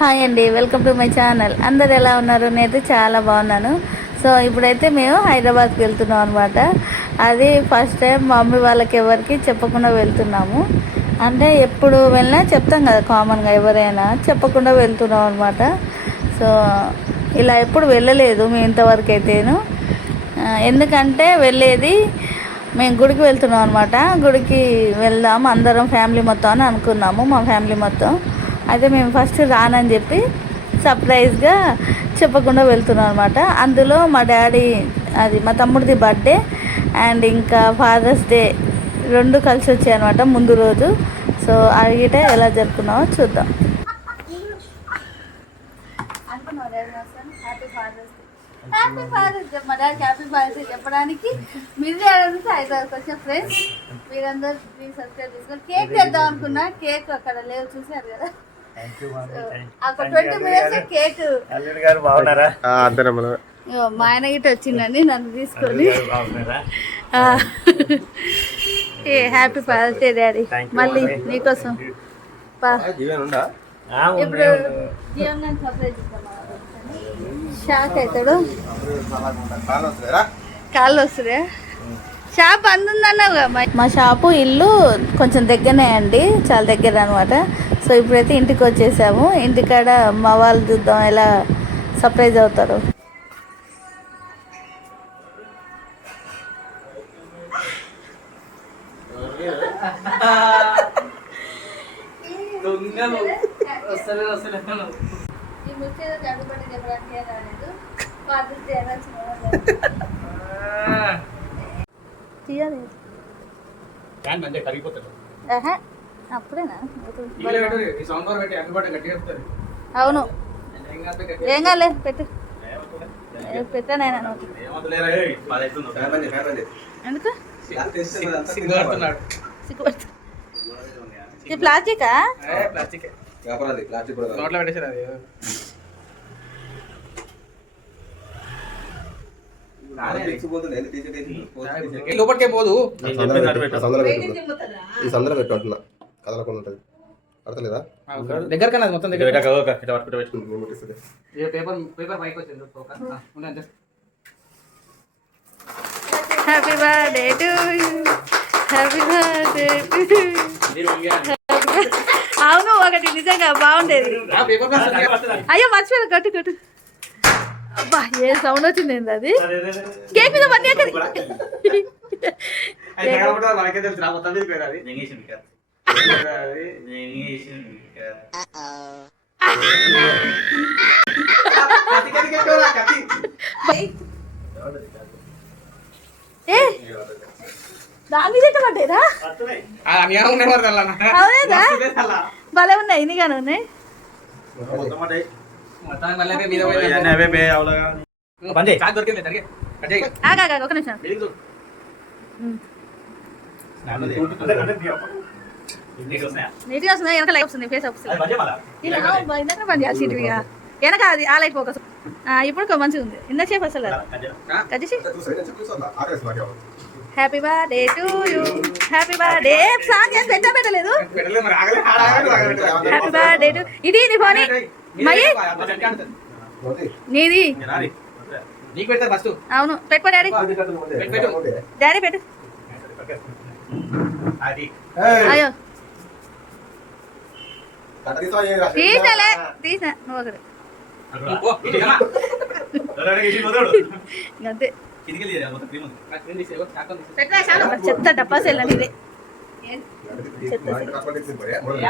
Hi అండి welcome to my channel. అందరు ఎలా ఉన్నారు? నేనైతే చాలా బాగున్నాను. సో ఇప్పుడైతే మేము హైదరాబాద్కి వెళ్తున్నాం అనమాట అది ఫస్ట్ టైం మమ్మీ వాళ్ళకి ఎవరికి చెప్పకుండా వెళ్తున్నాము. అంటే ఎప్పుడు వెళ్ళినా చెప్తాం కదా కామన్గా ఎవరైనా చెప్పకుండా వెళ్తున్నాం అనమాట సో ఇలా ఎప్పుడు వెళ్ళలేదు మేము ఇంతవరకు అయితేను. ఎందుకంటే వెళ్ళేది మేము గుడికి వెళ్తున్నాం అనమాట గుడికి వెళ్దాం అందరం ఫ్యామిలీ మొత్తం అని అనుకున్నాము మా ఫ్యామిలీ మొత్తం. అయితే మేము ఫస్ట్ రానని చెప్పి సర్ప్రైజ్గా చెప్పకుండా వెళ్తున్నాం అనమాట అందులో మా డాడీ అది మా తమ్ముడిది బర్త్డే అండ్ ఇంకా ఫాదర్స్ డే రెండు కలిసి వచ్చాయి అనమాట ముందు రోజు. సో అడిగిట ఎలా జరుపుకున్నామో చూద్దాం. హ్యాపీ ఫాదర్స్ డే మా డాడీ హ్యాపీ ఫాదర్స్ డే చెప్పడానికి మీరు నుంచి హైదరాబాద్ వచ్చే ఫ్రెండ్స్ మీరందరూ ప్లీజ్ సబ్స్క్రైబ్ చేసుకొని కేక్ తెద్దాం అనుకున్నా. కేక్ అక్కడ లేవు చూసారు కదా. మా ఆయన గిట్ట వచ్చిందండి నన్ను తీసుకొని. A happy father's day daddy మళ్ళీ. నీకోసం. ఇప్పుడు షాక్ అవుతాడు. కాళ్ళు వస్తున్నాయా షాప్ అందుందన్నావుగా మా షాపు ఇల్లు కొంచెం దగ్గరనే అండి చాలా దగ్గర అనమాట సో ఇప్పుడైతే ఇంటికి వచ్చేసాము. ఇంటికాడ మా వాళ్ళు చూద్దాం ఎలా సర్ప్రైజ్ అవుతారు. ఈ ముచ్చేదో జరుగుబడి చెప్పడానికి ఏం రాలేదు ఫాదర్స్ డే తీయలేదు ఫ్యాన్ మంచిగా కరిగిపోతుంది. ఆహా, అప్పుడేనా? అవును. ఏం కాలే పెట్టు. ఎందుకు? ఇది ప్లాస్టికా. నోట్లో పెట్టేసారు అది. లోపలికే పోదు. ఈ సందులో పెట్టు అంటున్నా. కదలకుండా ఉంటుంది పడతలేదా దగ్గర కన్నా మొత్తం దగ్గర. పేపర్ పేపర్ పైకి వచ్చింది. Happy birthday to you happy birthday. అవును ఒకటి నిజంగా బాగుండేది. అయ్యో మర్చిపోయాను. కట్టు కట్టు. అబ్బా ఏ సౌండ్ వచ్చింది ఏంది అదే. కేక్ మీద పని భలే ఉన్నాయి ఉన్నాయి? చేయి. ఆగా ఆగా, ఒక నిమిషం. నీట్గా వస్తుంది వెనక లైట్ వస్తుంది. ఫేస్ ఇందాక పని చేయాల్సి ఇటువిగా వెనక అది ఆ లైట్ ఫోకస్ ఇప్పుడు కొ- మంచిగా ఉంది. ఇందా సేపు అసలు. Happy birthday to you happy birthday song ఏం పెట్టా పెట్టలేదు. హ్యాపీ బర్త్డే టు ఇది నీ ఫోన్ మయి నీది? అవును. పెట్టుకో డాడీ. డాడీ పెట్టు. అయ్యో. కట్ట తీసావా? ఏం రా? తీసినాలే తీసిన నువ్వు ఒకటి ఓ, ఇటు ఏమా? వదలరా, ఇది వదలడు. అంతే కిందికి వెళ్ళి మొత్తం క్రీమ్ ఉంది. నాకు క్రీమ్ తీసేయ్, ఓ, చాకు తీసేయ్. పెట్టరా చాలు చెత్త డబ్బా సెల్లని ఇది మా ఇంటి కట్టుకొని తీసింది పోయా? మోదీ.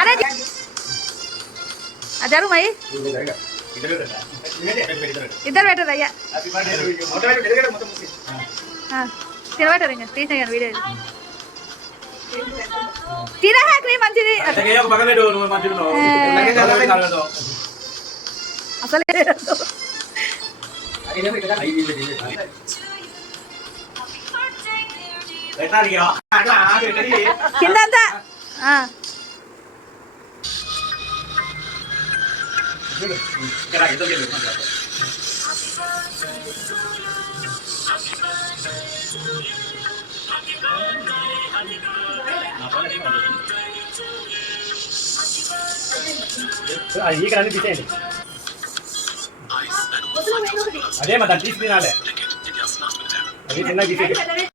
అరే ఆ జరుగు మై ఇది జరగా. ఇద్దరు పెట్టా. ఇద్దరు పెట్టా, ఇద్దరు పెట్టా. ఇద్దరు పెట్టరు అయ్యా హ్యాపీ బర్త్డే టు యూ. మొత్తం పెట్టి ఎదురుగా మొత్తం మూసి. తినబెట్టరు ఇంకా తీసిన కానీ వీడియో తినా క్రీమ్ మంచిది అలాగే అది ఈ కన్నీ తీసేయండి. అదే మరి దాన్ని తీసి తినాలి. అది చిన్న తీసేయండి.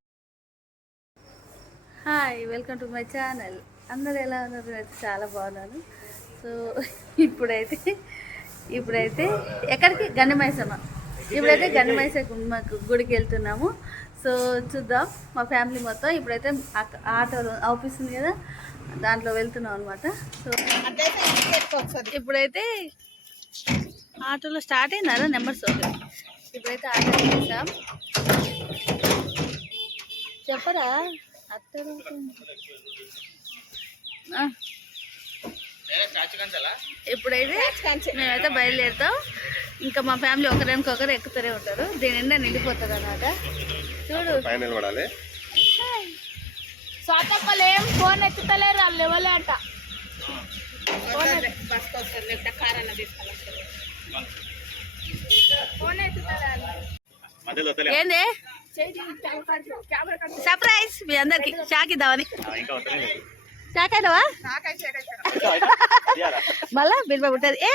Hi welcome to my channel అందరు ఎలా ఉన్నారు? అయితే చాలా బాగున్నాను. సో ఇప్పుడైతే ఇప్పుడైతే ఎక్కడికి? గండిమైసమ్మ ఇప్పుడైతే గండిమైస మాకు గుడికి వెళ్తున్నాము. సో చూద్దాం. మా ఫ్యామిలీ మొత్తం ఇప్పుడైతే ఆటోలో అవుపిస్తుంది కదా దాంట్లో వెళ్తున్నాం అనమాట సో ఇప్పుడైతే ఆటోలో స్టార్ట్ అయిందా? నెంబర్స్ ఓకే ఇప్పుడైతే ఆటో చేసాం చెప్పరా? ఇప్పుడైతే మేమైతే బయలుదేరుతాం. ఇంకా మా ఫ్యామిలీ ఒకరికొకరు ఎక్కుతూనే ఉంటారు. దీని నిండా నిండిపోతుంది అన్నమాట. చూడు. స్వాతప్పలు ఏం ఫోన్ ఎత్తుతలేరు వాళ్ళు ఎవరే అంట. మధ్యలో వస్తలే ఏంది? సర్ప్రైజ్ మీ అందరికి. షాక్ ఇద్దామని. షాక్ అయినావా? మళ్ళా బిల్బ ఉంటుంది. ఏ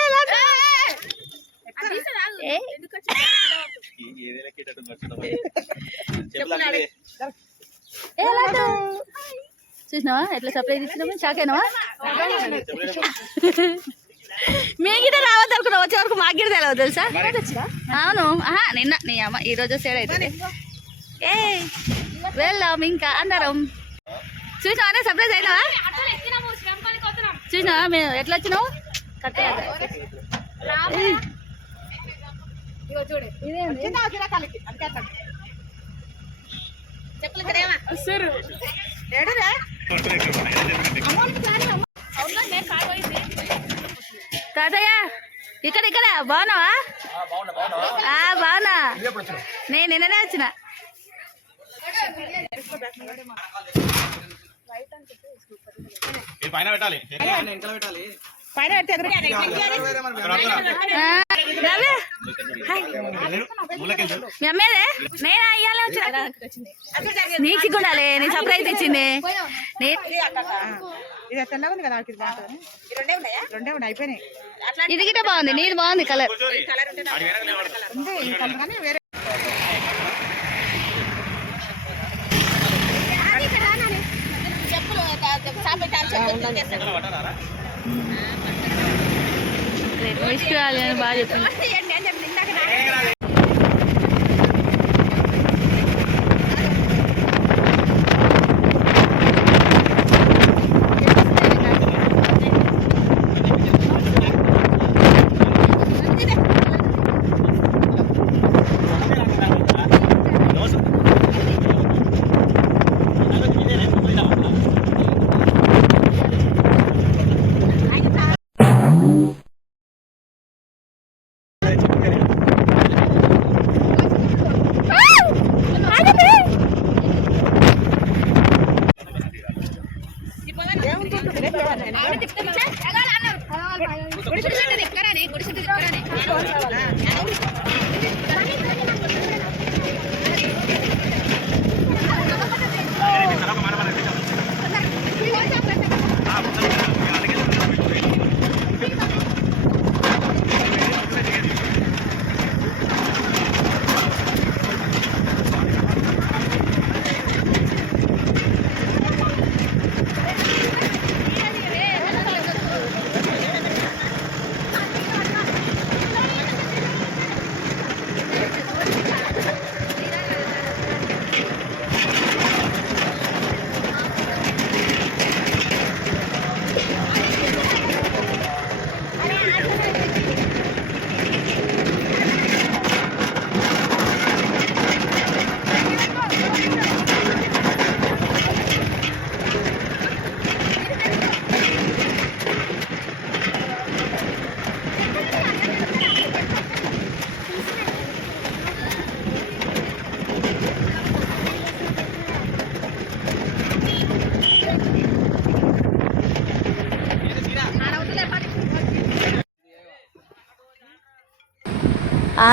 చూసినావా? ఎట్లా సర్ప్రైజ్ ఇచ్చినామా షాక్ అయినావా? మీ గిట్ట రావద్దు అనుకున్నా వచ్చే వరకు మాకు గిట్ట తెలియదు తెలుసా? అవును. ఆహా నిన్న నీ అమ్మ ఈ రోజు సేడ్ అవుతుంది. ఏ వెళ్దాం ఇంకా అందరం. చూసినావా? సర్ప్రైజ్ అయినావా? చూసినావా? మేము ఎట్లా వచ్చినావు? తాతయ్య ఇక్కడ ఇక్కడ బాగున్నావా? ఆ, బాగున్నా నేను నిన్ననే వచ్చిన. పైన పెట్టాలి. నేను వచ్చిన నీకు నీ సర్ప్రైజ్ ఇచ్చింది. నే- ఇది తెల్లగా ఉంది కదా రెండే ఉన్నాయి అయిపోయినాయి. ఇది గిట్ట బాగుంది నీది బాగుంది కలర్. ఉంది వేరే విష్ అని బాగా చెప్పింది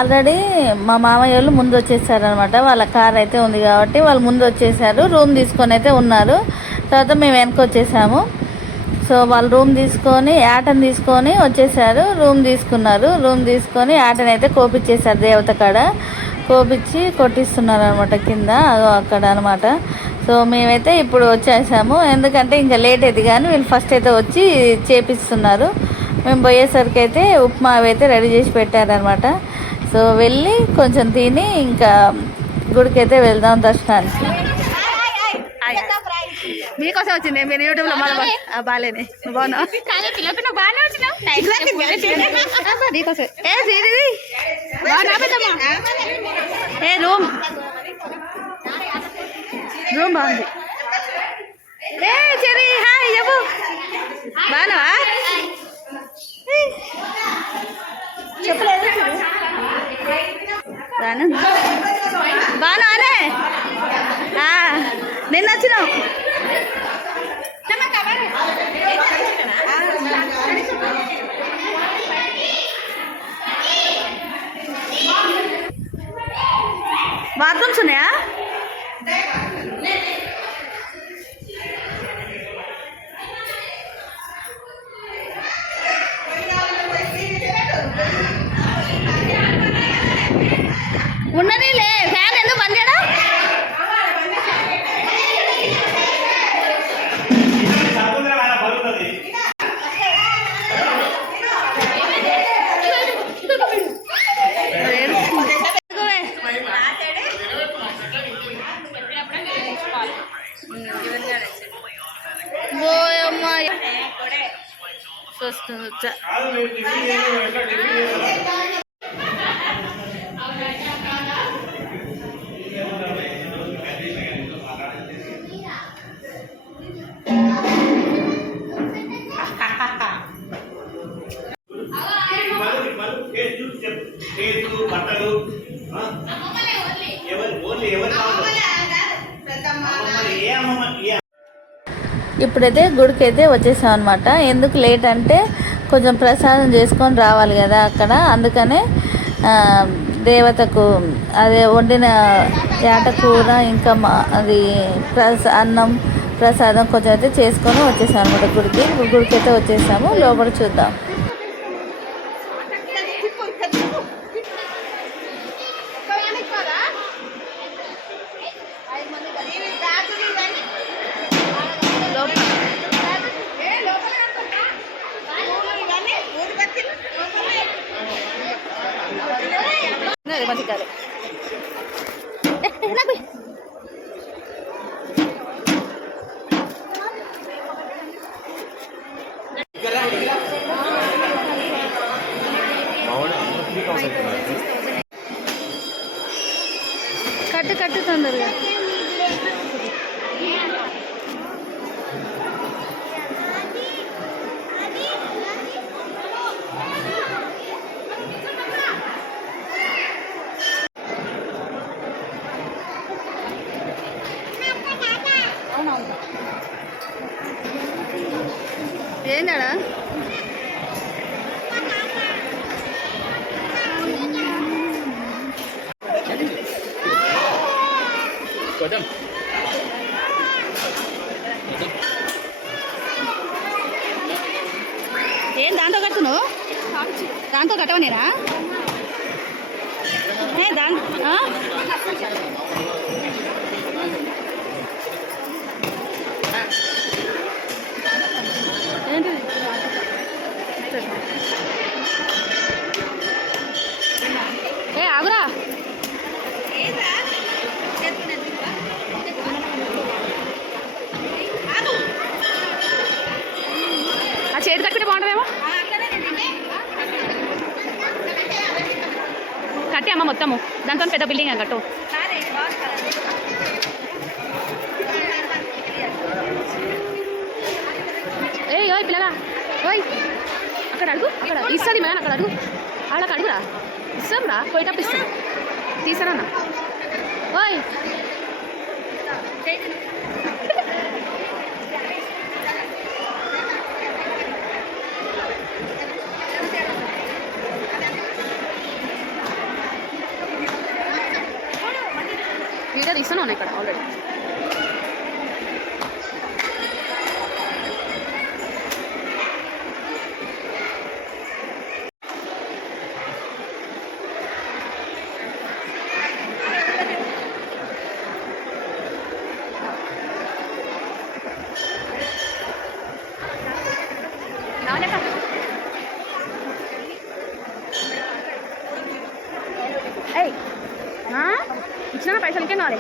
ఆల్రెడీ మా మామయ్య వాళ్ళు ముందు వచ్చేసారనమాట వాళ్ళ కార్ అయితే ఉంది కాబట్టి వాళ్ళు ముందు వచ్చేసారు. రూమ్ తీసుకొని అయితే ఉన్నారు. తర్వాత మేము వెనక వచ్చేసాము. సో వాళ్ళు రూమ్ తీసుకొని యాటను తీసుకొని వచ్చేసారు. రూమ్ తీసుకున్నారు. రూమ్ తీసుకొని యాటను అయితే కోపించేశారు దేవత కాడ. కోపించి కొట్టిస్తున్నారు అనమాట కింద అక్కడ అనమాట సో మేమైతే ఇప్పుడు వచ్చేసాము. ఎందుకంటే ఇంకా లేట్ అయితే కానీ వీళ్ళు ఫస్ట్ అయితే వచ్చి చేపిస్తున్నారు. మేము పోయేసరికి అయితే ఉప్మా అవి అయితే రెడీ చేసి పెట్టారనమాట సో వెళ్ళి కొంచెం తిని ఇంకా గుడికి అయితే వెళ్దాం దర్శనానికి. మీకోసం వచ్చింది మీరు యూట్యూబ్లో మళ్ళీ బాగాలేని బాగున్నావు? నీకోసం. ఏ రూమ్. రూమ్ బాగుంది. ఏ చెరి హాయ్ చెప్పు. బాగున్నావా? చెప్పలేదు. రాను? బాను అరే నిన్న వచ్చినావు. బాత్రూమ్స్ ఉన్నాయా? ఇప్పుడైతే గుడికి అయితే వచ్చేసాం అనమాట ఎందుకు లేట్ అంటే కొంచెం ప్రసాదం చేసుకొని రావాలి కదా అక్కడ. అందుకనే దేవతకు అదే వండిన యాట కూర ఇంకా మా అది ప్రస అన్నం ప్రసాదం కొంచెం అయితే చేసుకొని వచ్చేసాం అనమాట గుడికి. గుడికి అయితే వచ్చేసాము. లోపల చూద్దాం. కట్టు తొందరగా. ఏం దాంతో కడుతున్నావు? దాంతో కట్టవనేరా ఏ దాని చేతి కట్టుకుంటే బాగుంటుందేమో? కట్టే అమ్మ మొత్తము. దాంతో పెద్ద బిల్డింగ్ కట్టు. ఏయ్ ఓయ్ పిల్లగా ఓయ్. అక్కడ అడుగు అక్కడ ఇస్తుంది మేడం అక్కడ అడుగు. వాళ్ళకి అడుగురా. ఇస్తాం రా పోయేటప్పుడు ఇస్తాం తీసారన్నా ఓయ్. వీడియో తీస్తూనే ఉన్నాయి ఇక్కడ ఆల్రెడీ ఏయ్ ఇచ్చిన పైసలు ఇంకేం కావాలి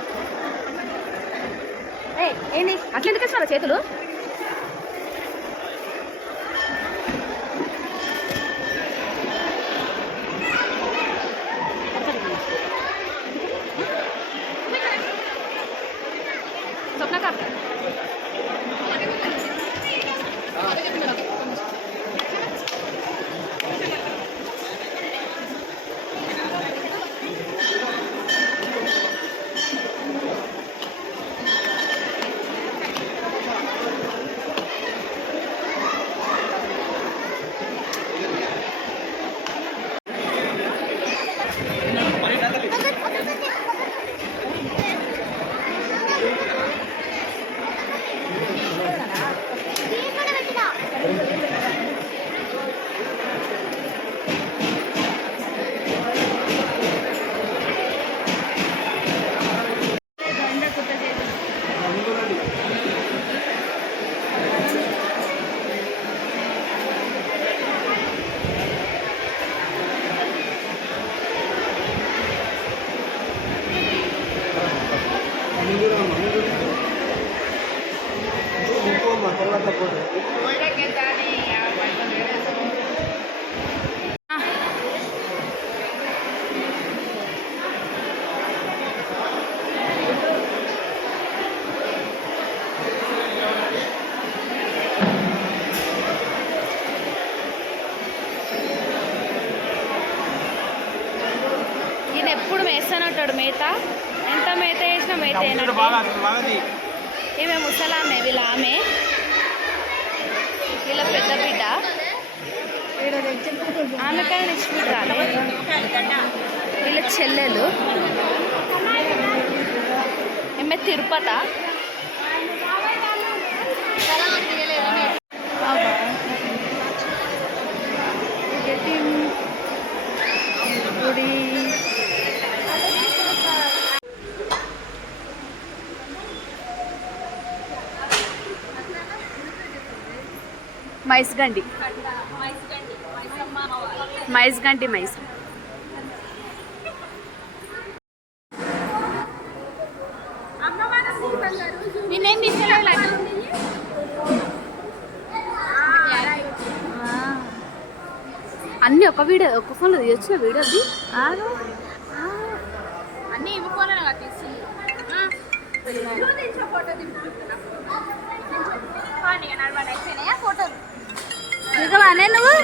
ఏ ఏంటి అట్లా ఎందుకు చేతులు? ఎప్పుడు మేస్తానే ఉంటాడు మేత? ఎంత మేత వేసినా మేత ఈమె ముసలామె వీళ్ళ ఆమె? వీళ్ళ పెద్ద బిడ్డ? ఆమె కానీ నెక్స్ట్ బిడ్డ వీళ్ళ చెల్లెలు? ఈమె తిరుపత గుడి మైస్ గండి మైస్ గంటి మైస్ నిన్నేం తీసుకెళ్ళాలి? అన్నీ ఒక వీడియో ఒక ఫోన్లో తీయొచ్చు వీడియో అది? అన్నీ ఇవి ఫోన్లో తీసి. ఫోటోలు. దిగవానే నువ్వు?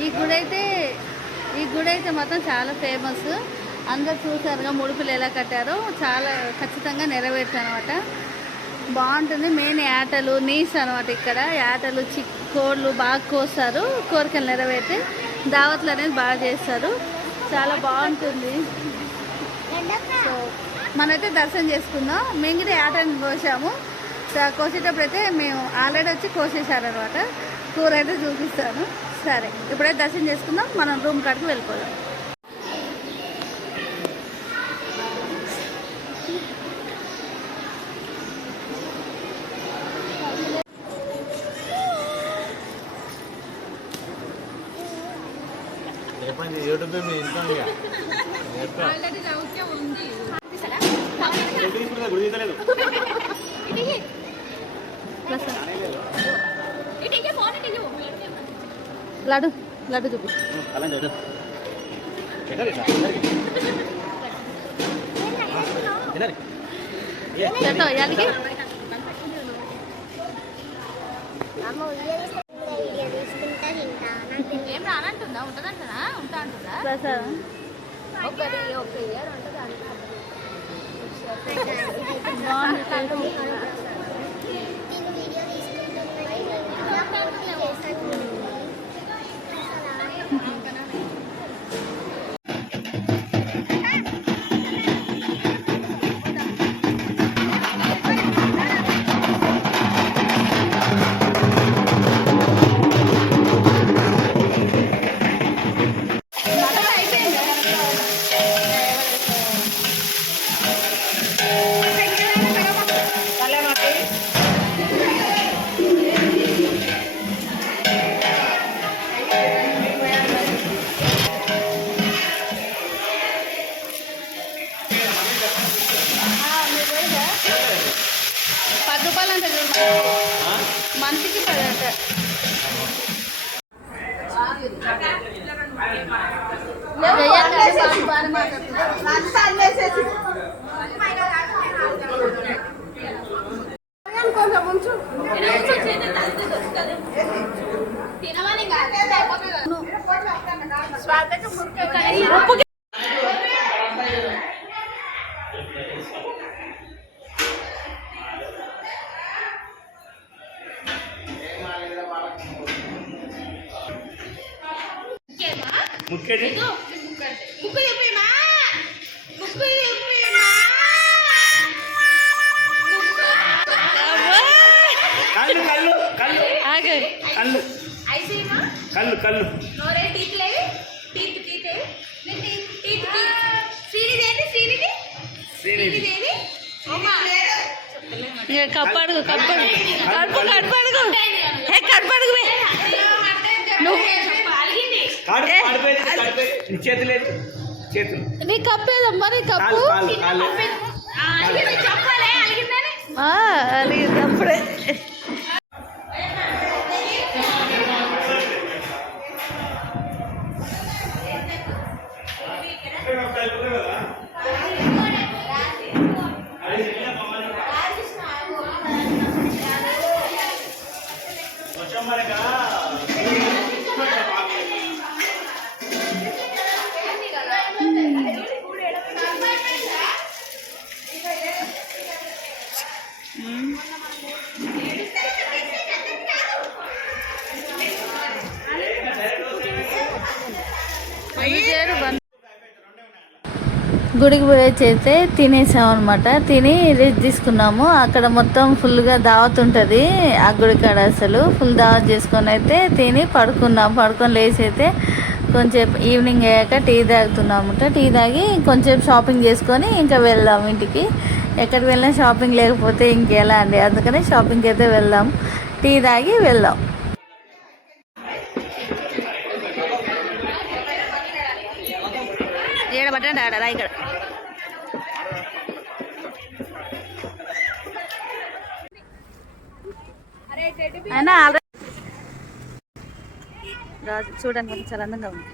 ఈ గుడి అయితే ఈ గుడి అయితే మాత్రం చాలా ఫేమస్ అందరు చూసారుగా ముడుపులు ఎలా కట్టారో చాలా ఖచ్చితంగా నెరవేర్చారు అనమాట బాగుంటుంది. మెయిన్ యాటలు నీస్ అనమాట ఇక్కడ. యాటలు చిక్ కోళ్ళు బాగా కోస్తారు. కోరికలు నెరవేర్తే దావత్లు అనేది బాగా చేస్తారు. చాలా బాగుంటుంది. సో మనైతే దర్శనం చేసుకుందాం. మేము కూడా యాటని కోసాము. కోసేటప్పుడు అయితే మేము ఆల్రెడీ వచ్చి కోసేసారనమాట కూర అయితే చూపిస్తాను. సరే ఇప్పుడైతే దర్శనం చేసుకుందాం. మనం రూమ్ కాడికి వెళ్ళిపోదాం యూట్యూబ్ మీ ఇన్కమ్ గుడి తీయలేదు లడ్డు లడ్డు చూపి. ఏం రానంటుందా ఉంటుందంటున్నా ఉంటా అంటుందా? ఒక ఇయర్ అంటే ముక్కేది కళ్ళు కళ్ళు కళ్ళు ఆగు కళ్ళు కళ్ళు కళ్ళు నోరే టీత్ లేవి టీత్ కప్పడుగు కప్పడుగు. కడుపు కడుపడుగు. ఏ కడుపడుగు నీ కప్పేదమ్మా నీ కప్పు? అలిగింది అప్పుడే. గుడికి పోయేసి అయితే తినేసాం అనమాట తిని రెస్ట్ తీసుకున్నాము. అక్కడ మొత్తం ఫుల్గా దావత్ ఉంటుంది ఆ గుడి కాడ అసలు. ఫుల్ దావత్ చేసుకొని అయితే తిని పడుకున్నాం. పడుకొని లేచి అయితే కొంచెం ఈవినింగ్ అయ్యాక టీ తాగుతున్నాం అనమాట టీ తాగి కొంచెం షాపింగ్ చేసుకొని ఇంకా వెళ్దాం ఇంటికి. ఎక్కడికి వెళ్ళినా షాపింగ్ లేకపోతే ఇంకెలా అండి? అందుకని షాపింగ్కి అయితే వెళ్దాం. టీ తాగి వెళ్దాం. ఏడ పట్టండి ఆడ ఇక్కడ. అయినా ఆల్రెడీ రాజు చూడడానికి చాలా అందంగా ఉంది.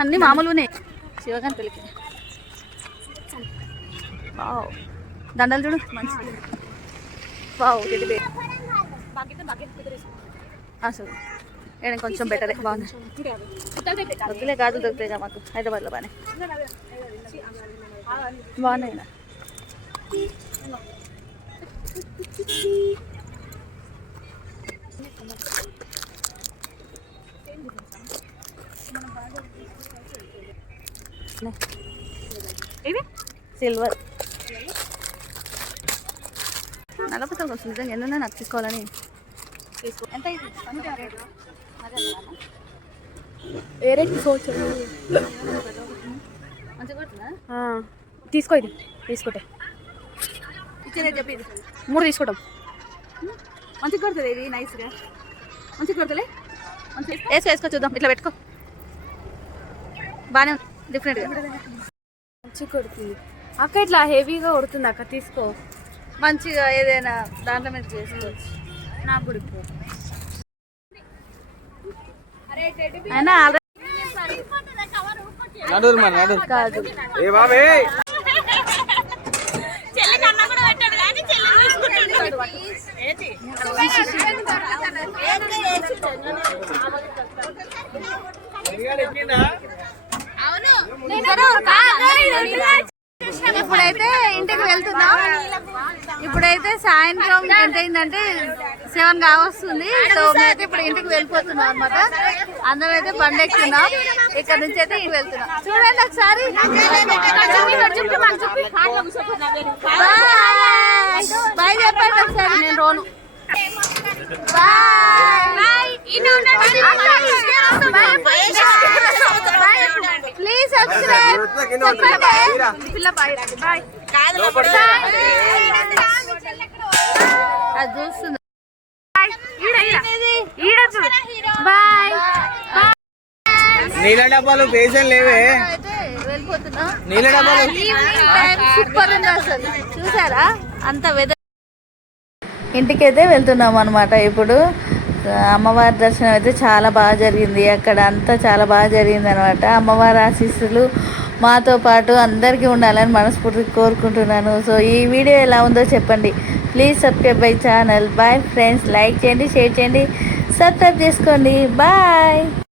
అన్ని మామూలునే శివగాని పెళ్ళికి. వావ్. దండలు చూడు మంచి వావ్ టెడ్డీ అసలు ఏడ కొంచెం బెటరే బాగుంది. వద్దులే గాజులు దొరుకుతాయి కదా మాకు హైదరాబాద్లో బాగానే బాగున్నాయి సిల్వర్. నలభై తొమ్మిది వస్తుంది. నిజంగా ఎన్న నాకు తీసుకోవాలని. తీసుకో. ఎంత ఇది? వేరే తీసుకోవచ్చు. మంచిగా తీసుకో ఇది. తీసుకుంటే. ఇచ్చేదే చెప్పి ఇది. మూడు తీసుకోవడం మంచిగా కొడుతుంది ఇది నైస్గా మంచిగా కొడుతులే? మంచిగా వేసుకో. వేసుకో చూద్దాం. ఇట్లా పెట్టుకో. బాగానే ఉంది. డిఫరెంట్గా మంచిగా కొడుతుంది. అక్క ఇట్లా హెవీగా కొడుతుంది అక్క తీసుకో. మంచిగా ఏదైనా దాంట్లో మీద చేసుకోవచ్చు. నాకు కూడా ఇప్పుడు అయినా ఆల్రెడీ నడురు మరి నడురు. కాదు ఏ బాబే ఇప్పుడైతే ఇంటికి వెళ్తున్నాం. ఇప్పుడైతే సాయంత్రం ఎంత అయిందంటే సెవెన్ కావస్తుంది. సో మేమైతే ఇప్పుడు ఇంటికి వెళ్ళిపోతున్నాం అనమాట అందరం అయితే బండి ఎక్కుతున్నాం. ఇక్కడ నుంచి అయితే ఇంటికి వెళ్తున్నాం. చూడండి ఒకసారి. బాయ్ చెప్పండి ఒకసారి. నేను రోను. ప్లీజ్ అది చూస్తుంది నీళ్ళ డబ్బాలు పేషెంట్ లేవే నీళ్ళ డబ్బాలు సూపర్ ఉంది అసలు చూసారా అంత వెదర్ ఇంటికైతే వెళ్తున్నాం అనమాట ఇప్పుడు. అమ్మవారి దర్శనం అయితే చాలా బాగా జరిగింది. అక్కడ అంతా చాలా బాగా జరిగింది అనమాట అమ్మవారి ఆశీస్సులు మాతో పాటు అందరికీ ఉండాలని మనస్ఫూర్తిగా కోరుకుంటున్నాను. సో ఈ వీడియో ఎలా ఉందో చెప్పండి. Please subscribe my channel bye friends like చేయండి షేర్ చేయండి. సబ్స్క్రైబ్ చేసుకోండి. బాయ్